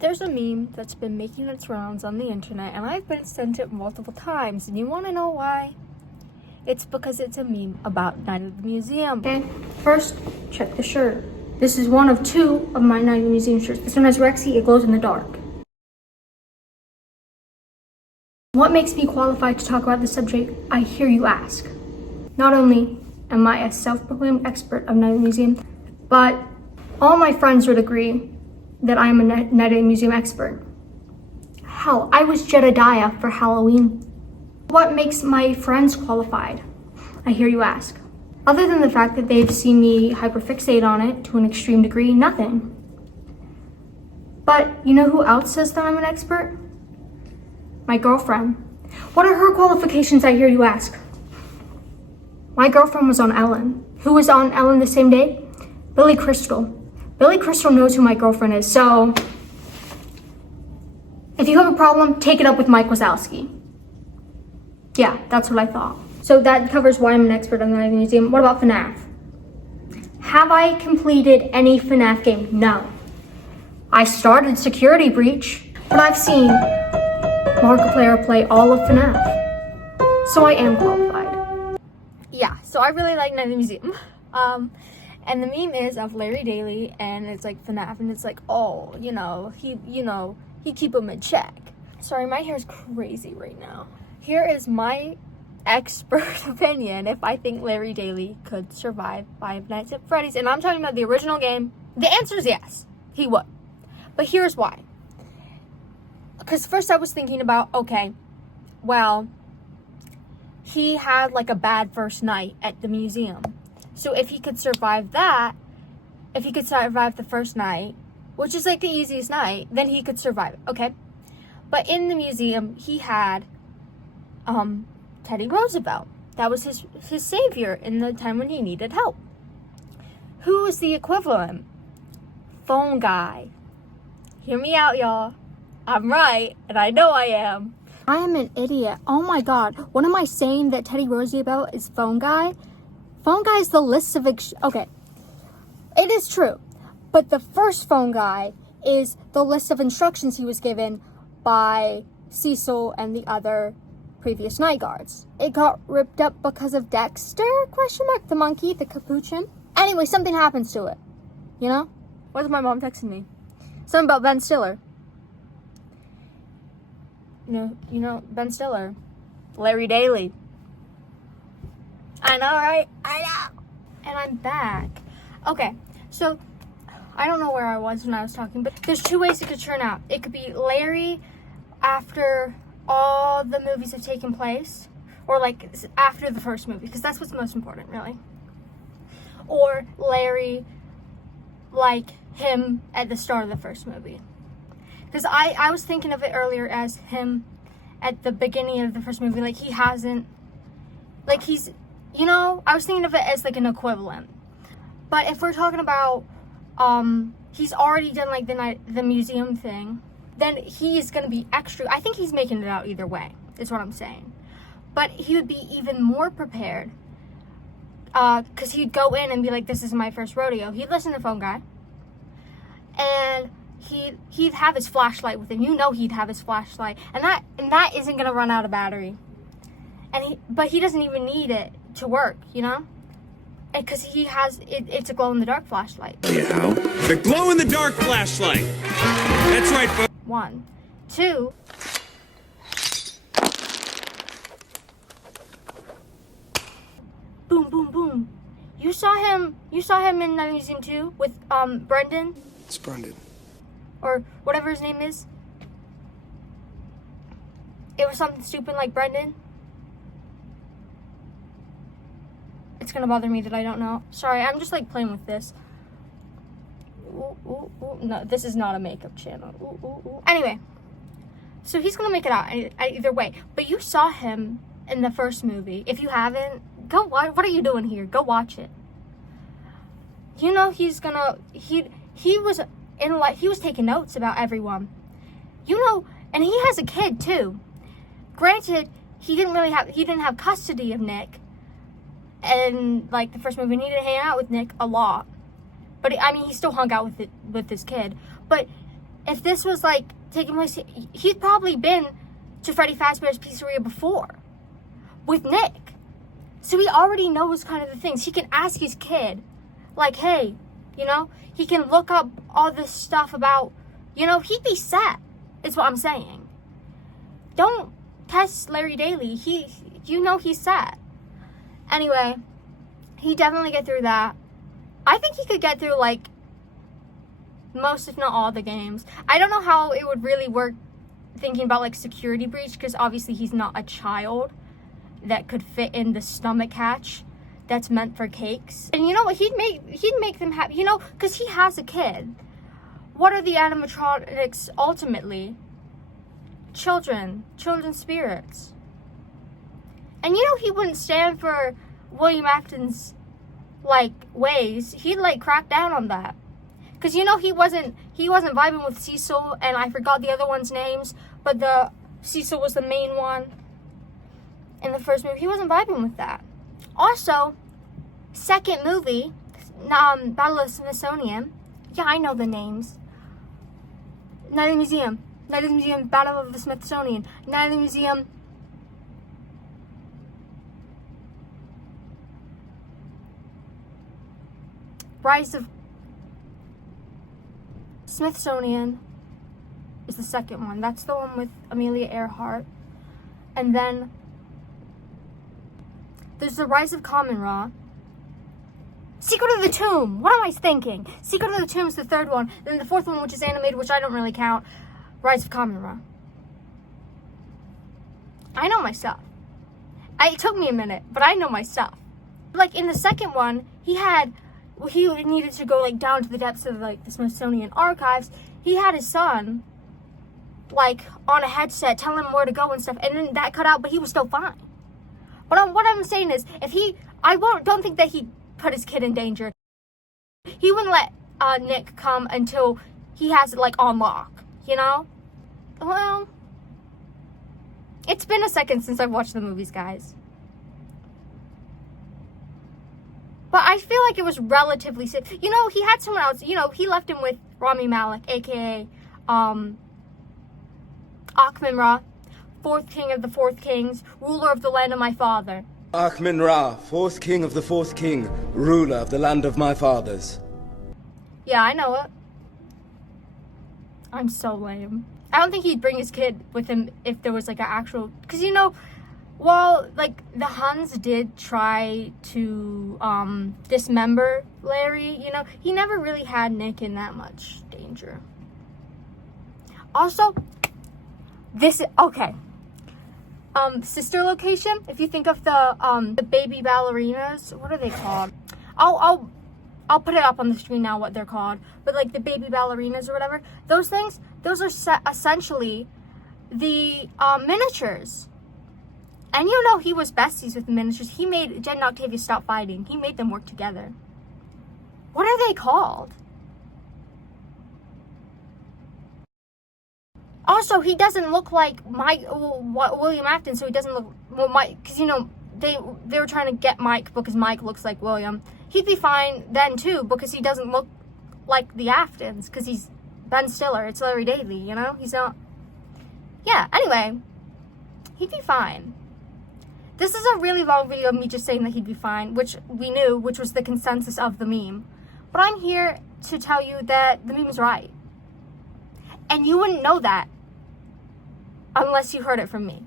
There's a meme that's been making its rounds on the internet, and I've been sent it multiple times. And you want to know why? It's because it's a meme about Night at the Museum. Okay, first, check the shirt. This is one of two of my Night at the Museum shirts. This one has Rexy, it glows in the dark. What makes me qualified to talk about this subject, I hear you ask. Not only am I a self-proclaimed expert of Night at the Museum, but all my friends would agree that I am a Night at the Museum expert. Hell, I was Jedediah for Halloween. What makes my friends qualified? I hear you ask. Other than the fact that they've seen me hyperfixate on it to an extreme degree, nothing. But you know who else says that I'm an expert? My girlfriend. What are her qualifications, I hear you ask? My girlfriend was on Ellen. Who was on Ellen the same day? Billy Crystal. Billy Crystal knows who my girlfriend is, so if you have a problem, take it up with Mike Wazowski. Yeah, that's what I thought. So that covers why I'm an expert on the Night at the Museum. What about FNAF? Have I completed any FNAF game? No. I started Security Breach, but I've seen Markiplier play all of FNAF. So I am qualified. Yeah, so I really like Night at the Museum. And the meme is of Larry Daley, and it's like FNAF, and it's like, oh, he keep him in check. Sorry, my hair is crazy right now. Here is my expert opinion if I think Larry Daley could survive Five Nights at Freddy's. And I'm talking about the original game. The answer is yes, he would. But here's why. Because first I was thinking about, okay, well, he had like a bad first night at the museum. So if he could survive that, if he could survive the first night, which is like the easiest night, then he could survive it, okay? But in the museum, he had Teddy Roosevelt. That was his savior in the time when he needed help. Who is the equivalent? Phone guy. Hear me out, y'all. I'm right, and I know I am. I am an idiot. Oh my god. What am I saying that Teddy Roosevelt is phone guy? Phone guy is the list of... Okay. It is true. But the first phone guy is the list of instructions he was given by Cecil and the other previous night guards. It got ripped up because of Dexter? ? The monkey, the capuchin. Anyway, something happens to it. You know? What's my mom texting me? Something about Ben Stiller. You know, Ben Stiller. Larry Daley. I know, right? I know. And I'm back. Okay, so I don't know where I was when I was talking, but there's two ways it could turn out. It could be Larry after all the movies have taken place, or like after the first movie, because that's what's most important, really. Or Larry, like him at the start of the first movie. Because I was thinking of it earlier as him at the beginning of the first movie, like he hasn't, like he's, I was thinking of it as like an equivalent. But if we're talking about, he's already done like the museum thing, then he's gonna be extra. I think he's making it out either way, is what I'm saying. But he would be even more prepared, because he'd go in and be like, this is my first rodeo. He'd listen to Phone Guy, and he'd have his flashlight with him. He'd have his flashlight, and that isn't gonna run out of battery. But he doesn't even need it to work, because he has it's a glow-in-the-dark flashlight. Yeah, how? The glow-in-the-dark flashlight. That's right, folks. 1, 2. Boom, boom, boom. You saw him in the museum too with Brendan? It's Brendan. Or whatever his name is. It was something stupid like Brendan. It's gonna bother me that I don't know. Sorry, I'm just like playing with this. Ooh, ooh, ooh. No, this is not a makeup channel. Ooh, ooh, ooh. Anyway, so he's gonna make it out either way. But you saw him in the first movie. If you haven't, go watch. What are you doing here? Go watch it. He's gonna. He was taking notes about everyone. And he has a kid too. Granted, he didn't have custody of Nick. And like the first movie, he didn't hang out with Nick a lot. But I mean, he still hung out with his kid. But if this was like taking place, he'd probably been to Freddy Fazbear's Pizzeria before with Nick. So he already knows kind of the things. He can ask his kid, like, hey, you know, he can look up all this stuff about, you know, he'd be set, is what I'm saying. Don't test Larry Daley. You know he's set. Anyway, he definitely get through that. I think he could get through, like, most, if not all, the games. I don't know how it would really work thinking about, like, security breach, because obviously he's not a child that could fit in the stomach hatch that's meant for cakes. And you know what? He'd make them happy, you know, because he has a kid. What are the animatronics ultimately? Children's spirits. And you know he wouldn't stand for William Afton's, like, ways. He'd, like, crack down on that. Because, you know, he wasn't vibing with Cecil, and I forgot the other one's names, but Cecil was the main one in the first movie. He wasn't vibing with that. Also, second movie, Battle of the Smithsonian. Yeah, I know the names. Night of the Museum, Battle of the Smithsonian, Night of the Museum. Rise of Smithsonian is the second one. That's the one with Amelia Earhart. And then there's the Rise of Common Raw. Secret of the Tomb. What am I thinking? Secret of the Tomb is the third one. Then the fourth one, which is animated, which I don't really count. Rise of Common Raw. I know my stuff. It took me a minute, but I know my stuff. Like, in the second one, he needed to go, like, down to the depths of, like, the Smithsonian archives. He had his son, like, on a headset telling him where to go and stuff, and then that cut out, but he was still fine. But what I'm saying is, don't think that he put his kid in danger. He wouldn't let Nick come until he has it, like, on lock, you know? Well, it's been a second since I've watched the movies, guys. But I feel like it was relatively safe. You know, he had someone else. You know, he left him with Rami Malek, a.k.a. Akhman Ra, fourth king of the fourth kings, ruler of the land of my father. Akhman Ra, fourth king of the fourth king, ruler of the land of my fathers. Yeah, I know it. I'm so lame. I don't think he'd bring his kid with him if there was, like, an actual... Because, you know... Well, like, the Huns did try to dismember Larry, you know, he never really had Nick in that much danger. Also, okay. Sister location, if you think of the baby ballerinas, what are they called? I'll put it up on the screen now what they're called, but, like, the baby ballerinas or whatever, those are essentially the miniatures. And you know he was besties with the miniatures. He made Jen and Octavia stop fighting. He made them work together. What are they called? Also, he doesn't look like William Afton, so he doesn't look... Well, Mike, because, you know, they were trying to get Mike because Mike looks like William. He'd be fine then, too, because he doesn't look like the Aftons, because he's Ben Stiller. It's Larry Daley, you know? He's not... Yeah, anyway, he'd be fine. This is a really long video of me just saying that he'd be fine, which we knew, which was the consensus of the meme. But I'm here to tell you that the meme's right. And you wouldn't know that unless you heard it from me.